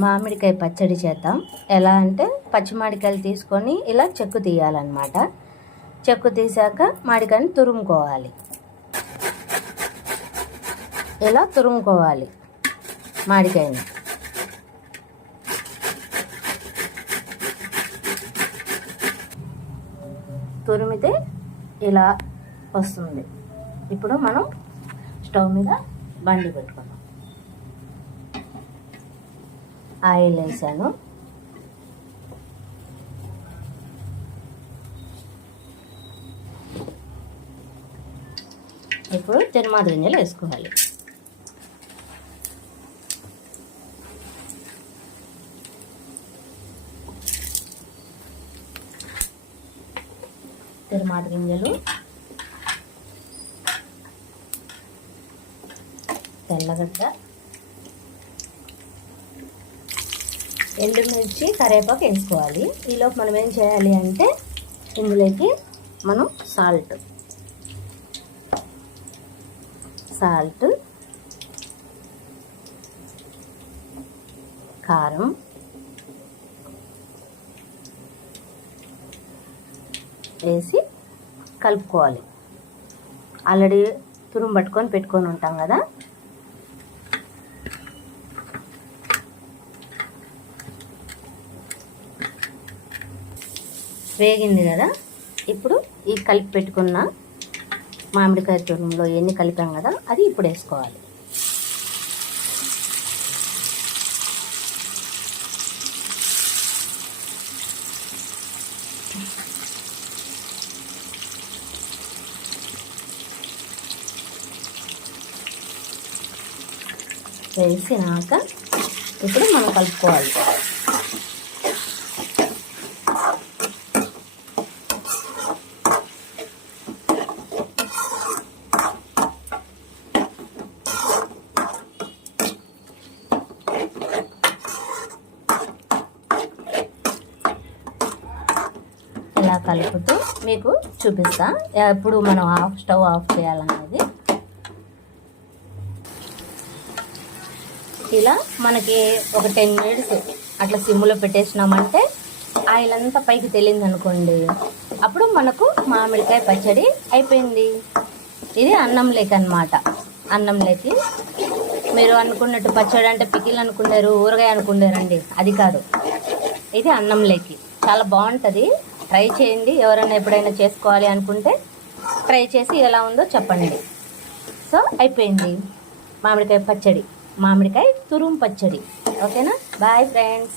మామిడికాయ పచ్చడి చేద్దాం. ఎలా అంటే పచ్చి మామిడికాయలు తీసుకొని ఇలా చెక్కు తీయాలన్నమాట. చెక్కు తీసాక మామిడికాయని తురుముకోవాలి. ఇలా తురుముకోవాలి మామిడికాయని. తురిమితే ఇలా వస్తుంది. ఇప్పుడు మనం స్టవ్ మీద బండి పెట్టుకుందాం. ఆయిల్ వేసాను. ఇప్పుడు తిరుమాత గింజలు వేసుకోవాలి. తిరుమాత గింజలు, తెల్లగడ్డ, ఎండుమిర్చి, కరివేపాకు వేసుకోవాలి. ఈలోపు మనం ఏం చేయాలి అంటే ఇందులోకి మనం సాల్ట్ కారం, వేసి కలుపుకోవాలి. ఆల్రెడీ తురుము పెట్టుకొని ఉంటాం కదా. వేగింది కదా. ఇప్పుడు ఈ కలిపి పెట్టుకున్న మామిడికాయ తురుములో ఎన్ని కలిపాం కదా అది ఇప్పుడు వేసుకోవాలి. వేసినాక ఇప్పుడు మనం కలుపుకోవాలి. ఇలా కలుపుతూ మీకు చూపిస్తా ఎప్పుడు మనం స్టవ్ ఆఫ్ చేయాలనేది. ఇలా మనకి ఒక 10 మినిట్స్ అట్లా సిమ్లో పెట్టేసినామంటే ఆయిల్ అంతా పైకి తెలియదు అనుకోండి, అప్పుడు మనకు మామిడికాయ పచ్చడి అయిపోయింది. ఇది అన్నంలోకి అన్నమాట. అన్నంలోకి మీరు అనుకున్నట్టు పచ్చడి అంటే పికిల్ అనుకున్నారు, ఊరగాయ అనుకున్నారండి, అది కాదు. ఇది అన్నంలోకి చాలా బాగుంటుంది. ట్రై చేయండి. ఎవరైనా ఎప్పుడైనా చేసుకోవాలి అనుకుంటే ట్రై చేసి ఎలా ఉందో చెప్పండి. సో అయిపోయింది మామిడికాయ పచ్చడి, మామిడికాయ తురుము పచ్చడి. ఓకేనా? Bye friends.